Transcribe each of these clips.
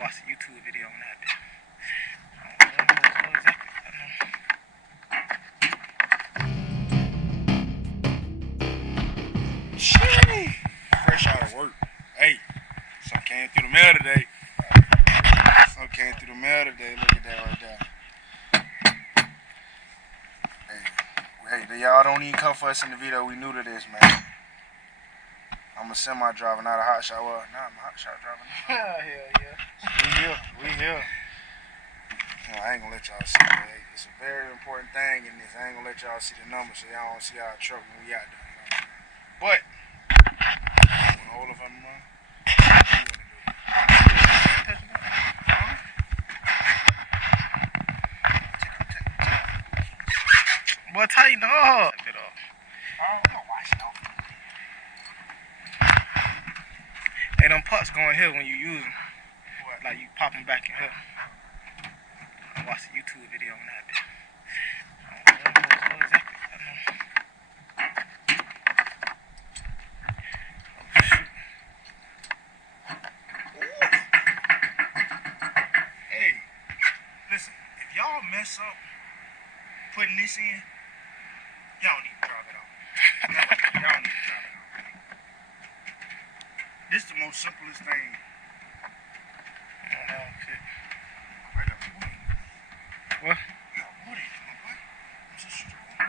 watched a YouTube video on that bitch. I don't know exactly. Shit. Fresh out of work. Hey, some came through the mail today. Look at that right there. Hey, y'all don't even come for us in the video. We new to this, man. I'm a semi driver, not a hot shot. Well, nah, I'm a hot shot driver now. Hell yeah. We here. You know, I ain't gonna let y'all see it. It's a very important thing in this. I ain't gonna let y'all see the numbers so y'all don't see our truck when we out there. You know what I'm saying? But, you wanna hold up on the money? What you wanna do? Boy, tighten up. I'm gonna wash it off. Hey, them pucks going here when you use them. What? Like you pop them back in here. I watched a YouTube video on that bitch. I don't know exactly. Oh, shoot. Hey, listen, if y'all mess up putting this in, y'all need to drop it off. Y'all need to drop it off. This is the most simplest thing. Oh, shit. I got wood. What? I got wood in it, my boy. I'm so strong.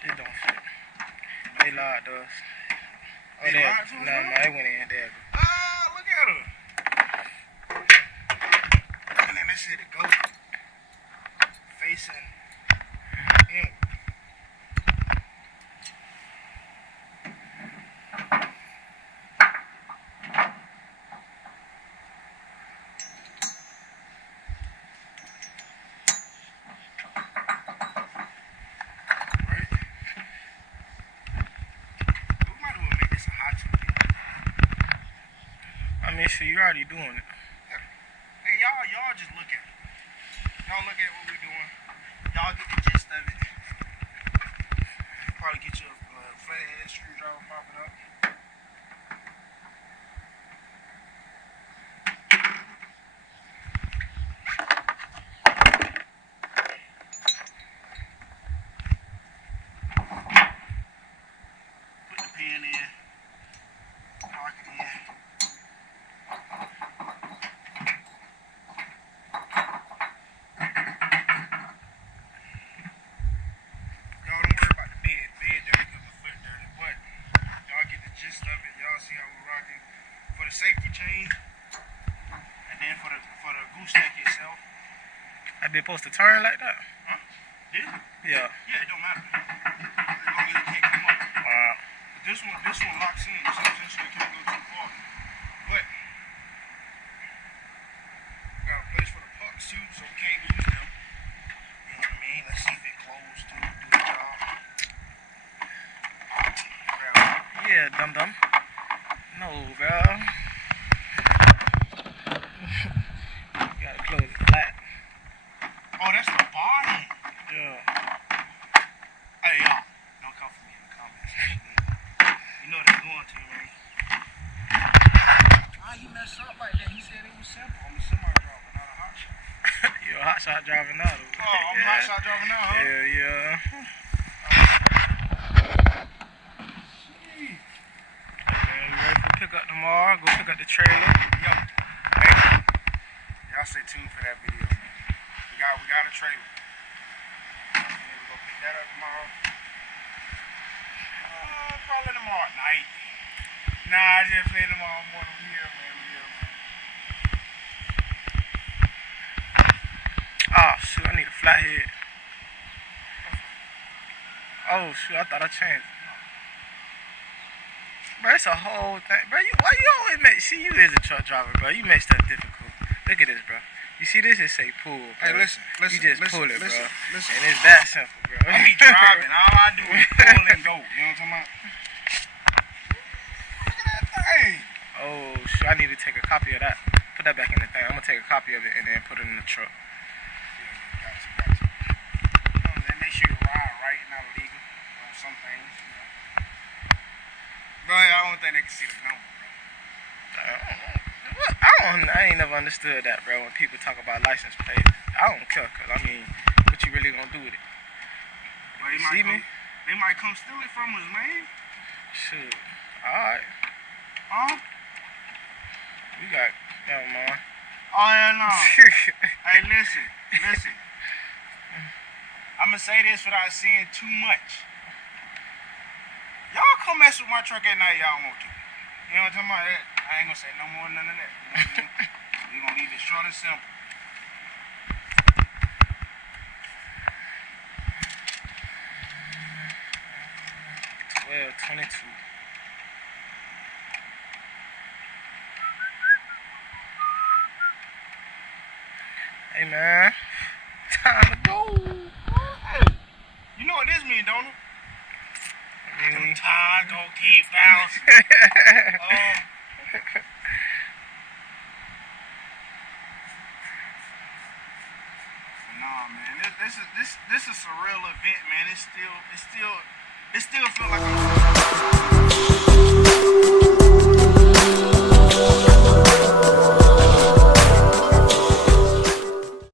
Shit don't fit. They lied to us. Oh, They there. lied to us, No, bro? they went in there. Ah, look at her. And then they said it goes facing in. I mean, shit, you already doing it. Hey, y'all just look at it. Y'all look at what we doing. Y'all get the gist of it. Probably get your flathead screwdriver, pop it up. Put the pin in. Lock it in. Y'all don't worry about the bed. Bed dirty because the foot dirty. But y'all get the gist of it. Y'all see how we rocking for the safety chain, and then for the gooseneck itself. I been supposed to turn like that? Huh? This? Yeah. Yeah, it don't matter. As long as it can't come up. But this one locks in, so essentially it can't go too far. But we got a place for the pucks too, so we can't lose them. You know what I mean? Let's see if it closed to do the job. Grab it. Yeah, dum-dum. No, bro. You gotta close it flat. Oh, that's the bottom. Yeah. Hey, y'all, don't come for me in the comments. You know they're going to, man. Why you mess up like that? He said it was simple. I'm a semi-driver, not a hot shot. You're a hot shot driver now, though. Oh, I'm a hot shot driver now, huh? Hell yeah. Hey, Man, you ready for pick up tomorrow? Go pick up the trailer. yo, hey, y'all stay tuned for that video, man. We got a trailer. We're gonna pick that up tomorrow. Probably tomorrow night. Nah, I just play tomorrow morning. We here, man. Oh, shoot, I need a flathead. Oh, shoot, I thought I changed it. Bro, it's a whole thing. Bro, why you always make... See, you is a truck driver, bro. You make stuff difficult. Look at this, bro. You see this? It say pull, bro. Hey, listen. You just pull it, bro. Listen. And it's that simple, bro. I be driving. All I do is pull and go. You know what I'm talking about? Look at that thing. Oh, shoot, I need to take a copy of that. Put that back in the thing. I'm going to take a copy of it and then put it in the truck. Yeah, gotcha. You know, make sure you ride right and not illegal on some things, you know. think they can see the number, bro. I ain't never understood that, bro. When people talk about license plates, I don't care, cause I mean, what you really gonna do with it? Well, You see me? They might come steal it from us, man. Shoot. Alright. Huh? We got, never mind. Oh, hell no. Hey, listen. I'm gonna say this without saying too much. Y'all come mess with my truck at night, y'all want to. You know what I'm talking about? I ain't gonna say no more, none of that. We gonna leave it short and simple. 12:22. Hey man, time to go. Hey, you know what this mean, don't it? Them tires gonna keep bouncing. Nah, man, this is a surreal event, man. It still feel like I'm